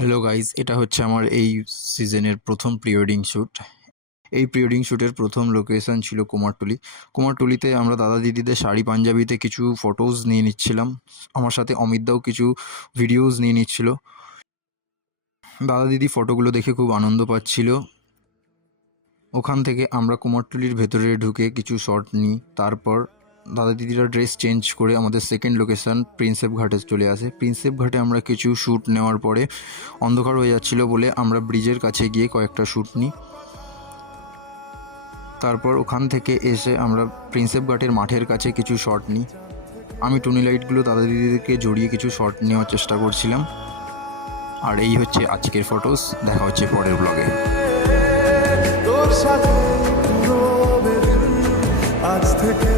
Hello guys, এটা হচ্ছে আমার এই সিজনের প্রথম প্রি ওয়েডিং শ্যুট। এই প্রি ওয়েডিং শ্যুটের প্রথম লোকেশন ছিল কুমারটুলি। কুমারটুলিতে আমরা দাদা দিদিদের শাড়ি পাঞ্জাবিতে কিছু ফটোজ নিয়ে নিচ্ছিলাম। আমার সাথে অমিতদাও কিছু ভিডিওস নিয়ে নিচ্ছিল। দাদা দিদি ফটোগুলো দেখে খুব আনন্দ পাচ্ছিল। ওখান থেকে আমরা কুমারটুলির ভেতরে ঢুকে কিছু শট নিই। তারপর দাদা দিদিরা ড্রেস চেঞ্জ করে আমাদের সেকেন্ড লোকেশন প্রিন্সেপ ঘাটে চলে আসে। প্রিন্সেপ ঘাটে আমরা কিছু শ্যুট নেওয়ার পরে অন্ধকার হয়ে যাচ্ছিল বলে আমরা ব্রিজের কাছে গিয়ে কয়েকটা শ্যুট নিই। তারপর ওখান থেকে এসে আমরা প্রিন্সেপ ঘাটের মাঠের কাছে কিছু শট নিই। আমি টুনি লাইটগুলো দাদা দিদিদেরকে জড়িয়ে কিছু শট নেওয়ার চেষ্টা করছিলাম। আর এই হচ্ছে আজকের ফটোস। দেখা হচ্ছে পরের ব্লগে। তোর সাথে আজ থেকে